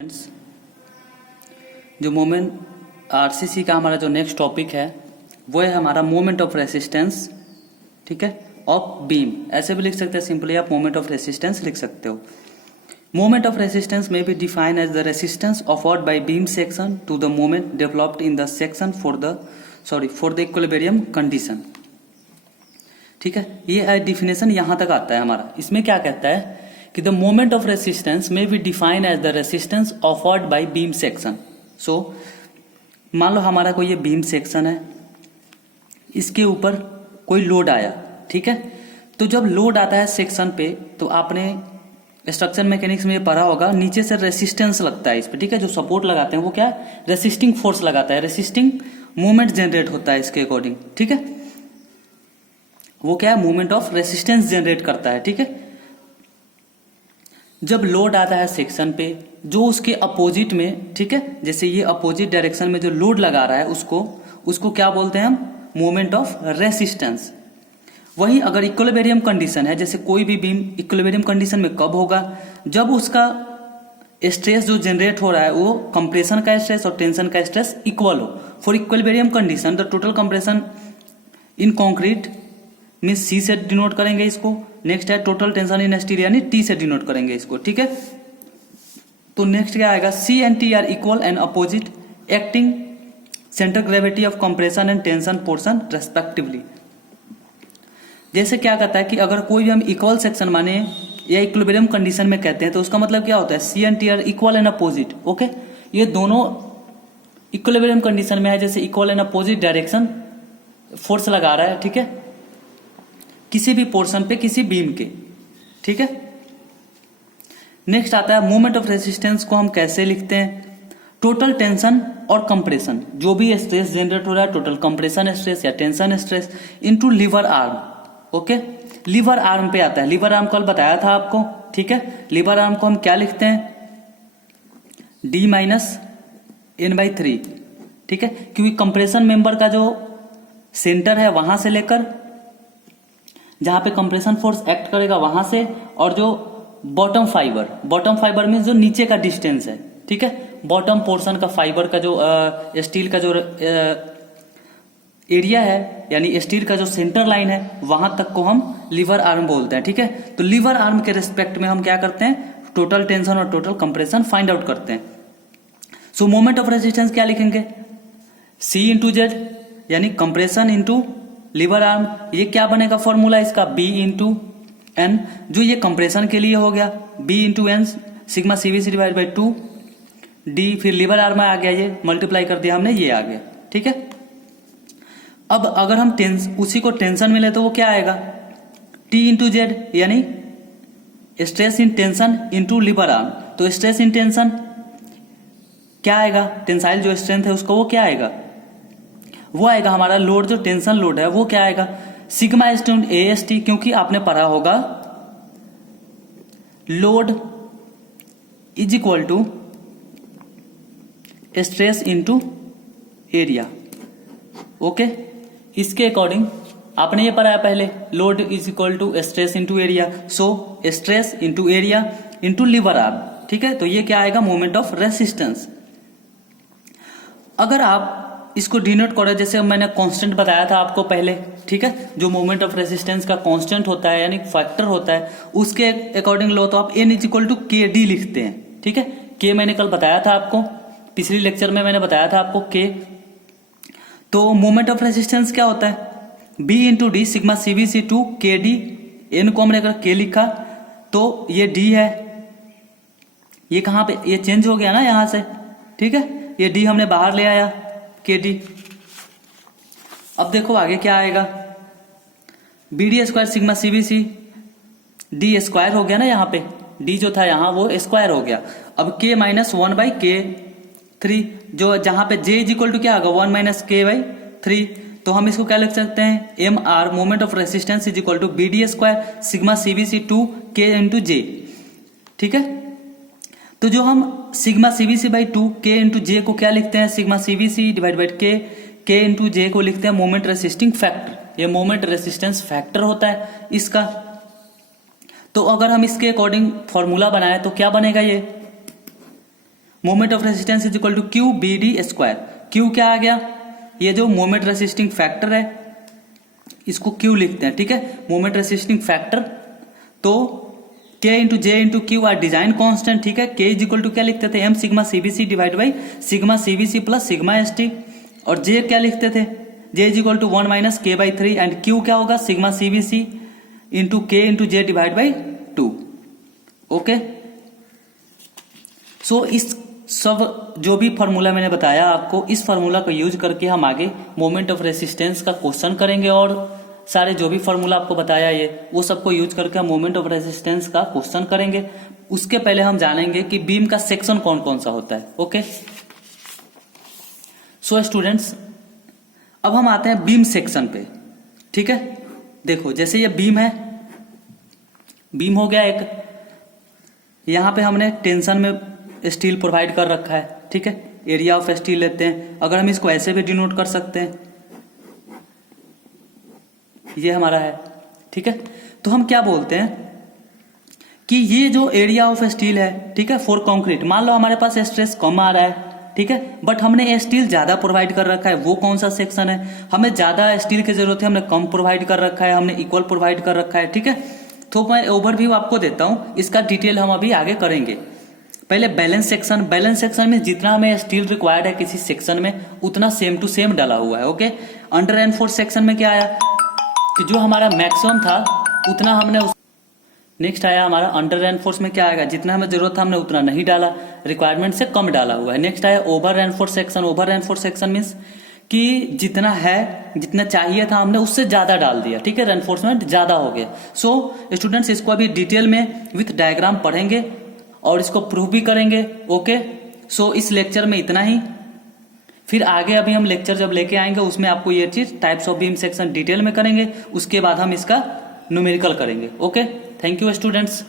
Friends, जो moment RCC का हमारा जो नेक्स्ट टॉपिक है वो है हमारा मोमेंट ऑफ रेसिस्टेंस, ठीक है, ऑफ बीम। ऐसे भी लिख सकते हैं, सिंपली आप मोमेंट ऑफ रेसिस्टेंस लिख सकते हो। मोमेंट ऑफ रेसिस्टेंस में be define as the resistance offered by beam section to the moment developed in the section for the equilibrium condition. ठीक है, ये डिफिनेशन यहां तक आता है हमारा। इसमें क्या कहता है कि द मोमेंट ऑफ रेसिस्टेंस में be define as the resistance offered by beam section. So मान लो हमारा कोई ये बीम सेक्शन है, इसके ऊपर कोई लोड आया, ठीक है। तो जब लोड आता है सेक्शन पे, तो आपने स्ट्रक्चर मैकेनिक्स में ये पढ़ा होगा, नीचे से रेसिस्टेंस लगता है इस पे, ठीक है। जो सपोर्ट लगाते हैं वो क्या है, रेसिस्टिंग फोर्स लगाता है, रेसिस्टिंग मूवमेंट जनरेट होता है इसके अकॉर्डिंग, ठीक है। वो क्या है, मूवमेंट ऑफ रेसिस्टेंस जनरेट करता है, ठीक है। जब लोड आता है सेक्शन पे, जो उसके अपोजिट में, ठीक है, जैसे ये अपोजिट डायरेक्शन में जो लोड लगा रहा है उसको क्या बोलते हैं हम, मोमेंट ऑफ रेसिस्टेंस। वही अगर इक्विलिब्रियम कंडीशन है, जैसे कोई भी बीम इक्विलिब्रियम कंडीशन में कब होगा, जब उसका स्ट्रेस जो जनरेट हो रहा है वो कंप्रेशन का स्ट्रेस और टेंशन का स्ट्रेस इक्वल हो। For equilibrium condition the total compression in concrete means C से डिनोट करेंगे इसको। नेक्स्ट है टोटल टेंशन इन स्टील, यानी टी से डिनोट करेंगे इसको, ठीक है। तो नेक्स्ट क्या आएगा, C and T are equal and opposite acting centre gravity of compression and tension portion respectively. जैसे क्या कहता है कि अगर कोई भी हम इक्वल सेक्शन माने या इक्विलिब्रियम कंडीशन में कहते हैं, तो उसका मतलब क्या होता है, C and T are equal and opposite, okay. ये दोनों इक्विलिब्रियम कंडीशन में है, जैसे equal and opposite direction force लगा रहा है, ठीक है, किसी भी पोर्शन पे किसी बीम के, ठीक है। नेक्स्ट आता है मोमेंट ऑफ रेसिस्टेंस को हम कैसे लिखते हैं, टोटल टेंशन और कंप्रेशन, जो भी स्ट्रेस जनरेट हो रहा है, टोटल कंप्रेशन स्ट्रेस या tension stress into lever arm, okay. Lever arm पे आता है, लीवर आर्म कल बताया था आपको, ठीक है। लीवर आर्म को हम क्या लिखते हैं, d माइनस n/3, ठीक है, क्योंकि कंप्रेशन मेंबर का जो सेंटर है वहां से लेकर जहां पे कंप्रेशन फोर्स एक्ट करेगा वहां से, और जो बॉटम फाइबर में जो नीचे का डिस्टेंस है, ठीक है, बॉटम पोर्शन का फाइबर का जो स्टील का जो एरिया है, यानी स्टील का जो सेंटर लाइन है, वहां तक को हम लीवर आर्म बोलते हैं, ठीक है। तो लीवर आर्म के रिस्पेक्ट में हम क्या करते हैं, टोटल टेंशन और टोटल कंप्रेशन फाइंड आउट करते हैं। सो मोमेंट ऑफ रेजिस्टेंस क्या लिखेंगे, C इंटू जेड, यानी कंप्रेशन इंटू लीवर आर्म। ये क्या बनेगा फॉर्मूला इसका, B इंटू एन, जो ये कंप्रेशन के लिए हो गया, B into N sigma CVC divide by 2 D, फिर लीवर आर्म आ गया, ये मल्टीप्लाई कर दिया हमने, ये आ गया, ठीक है। अब अगर हम उसी को टेंशन में ले तो वो क्या आएगा, T इंटू जेड, यानी stress in tension into lever arm. तो स्ट्रेस इन टेंशन क्या आएगा, टेंसाइल जो स्ट्रेंथ है उसको, वो क्या आएगा, वो आएगा हमारा लोड, जो टेंशन लोड है वो क्या आएगा, सिग्मा AST, क्योंकि आपने पढ़ा होगा load is equal to stress into area, okay. इसके अकॉर्डिंग आपने ये पढ़ा है पहले, load is equal to stress into area, so stress into area into lever arm, ठीक है। तो ये क्या आएगा, मोमेंट ऑफ रेसिस्टेंस। अगर आप इसको डिनोट करो, जैसे मैंने कांस्टेंट बताया था आपको पहले, ठीक है, जो मोमेंट ऑफ रेसिस्टेंस का कांस्टेंट होता है यानी फैक्टर होता है, उसके अकॉर्डिंग लो तो आप n is equal to KD लिखते हैं, ठीक है। K मैंने कल बताया था आपको, पिछले लेक्चर में मैंने बताया था आपको K। तो मोमेंट ऑफ रेसिस्टेंस क्या होता है, B into D sigma CVC two KD, n को हमने अगर K लिखा तो ये D है, ये कहां पे, ये चेंज हो गया ना यहां से, ठीक है, ये D हमने बाहर ले आया, KD। अब देखो आगे क्या आएगा, BD square sigma CVC, D square हो गया ना, यहाँ पे D जो था यहाँ वो स्क्वायर हो गया। अब K माइनस 1/K3, जो जहां पे J इज इक्वल टू क्या होगा, 1 माइनस K/3। तो हम इसको क्या लिख सकते हैं, MR moment of resistance is equal to BD square sigma CVC two K into J, ठीक है। तो जो हम sigma CVC by 2 K into J को क्या लिखते हैं, sigma CVC divide by K into J को लिखते हैं मोमेंट रेसिस्टिंग फैक्टर। ये मोमेंट रेसिस्टेंस फैक्टर होता है इसका। तो अगर हम इसके अकॉर्डिंग फॉर्मूला बनाए तो क्या बनेगा, ये moment of resistance is equal to Q B D square. Q क्या आ गया, ये जो मोमेंट रेसिस्टिंग फैक्टर है इसको क्यू लिखते हैं, ठीक है, मोमेंट रेसिस्टिंग फैक्टर। तो K into J into Q are design constant, ठीक है। के इज इक्वल टू क्या लिखते थे, M sigma CBC divide by sigma CBC plus sigma S T. और जे क्या लिखते थे, J is equal to 1 minus K by 3 and Q क्या होगा, sigma CBC into K into J divide by 2। Okay, so इस सब जो भी फॉर्मूला मैंने बताया आपको, इस फॉर्मूला को यूज करके हम आगे मोमेंट ऑफ रेसिस्टेंस का क्वेश्चन करेंगे, और सारे जो भी फॉर्मूला आपको बताया ये वो सबको यूज करके हम मोमेंट ऑफ रेसिस्टेंस का क्वेश्चन करेंगे। उसके पहले हम जानेंगे कि बीम का सेक्शन कौन कौन सा होता है। ओके, सो स्टूडेंट्स अब हम आते हैं बीम सेक्शन पे, ठीक है। देखो जैसे ये बीम है, बीम हो गया एक, यहां पे हमने टेंशन में स्टील प्रोवाइड कर रखा है, ठीक है, एरिया ऑफ स्टील लेते हैं। अगर हम इसको ऐसे भी डिनोट कर सकते हैं, ये हमारा है, ठीक है। तो हम क्या बोलते हैं कि ये जो एरिया ऑफ स्टील है, ठीक है, फॉर कंक्रीट, मान लो हमारे पास स्ट्रेस कम आ रहा है, ठीक है, बट हमने स्टील ज्यादा प्रोवाइड कर रखा है, वो कौन सा सेक्शन है, हमें ज्यादा स्टील की जरूरत है, हमने कम प्रोवाइड कर रखा है, हमने इक्वल प्रोवाइड कर रखा है, ठीक है। तो मैं ओवरव्यू आपको देता हूं, इसका डिटेल हम अभी आगे करेंगे। पहले बैलेंस सेक्शन, बैलेंस सेक्शन में जितना हमें स्टील रिक्वायर्ड है किसी सेक्शन में उतना सेम टू सेम डाला हुआ है। ओके, अंडर एनफोर्स सेक्शन में क्या आया कि जो हमारा मैक्सिमम था उतना हमने नेक्स्ट आया हमारा अंडर एनफोर्स में क्या आएगा, जितना हमें जरूरत था हमने उतना नहीं डाला, रिक्वायरमेंट से कम डाला हुआ है। नेक्स्ट आया over enforce section. Over enforce section means कि जितना है, जितना चाहिए था हमने उससे ज्यादा डाल दिया, ठीक है, रेनफोर्समेंट ज्यादा हो गया। सो स्टूडेंट्स इसको अभी डिटेल में विथ डायग्राम पढ़ेंगे और इसको प्रूव भी करेंगे। ओके, सो इस लेक्चर में इतना ही, फिर आगे अभी हम लेक्चर जब लेके आएंगे उसमें आपको ये चीज types of beam section detail में करेंगे, उसके बाद हम इसका न्यूमेरिकल करेंगे। Okay, thank you students.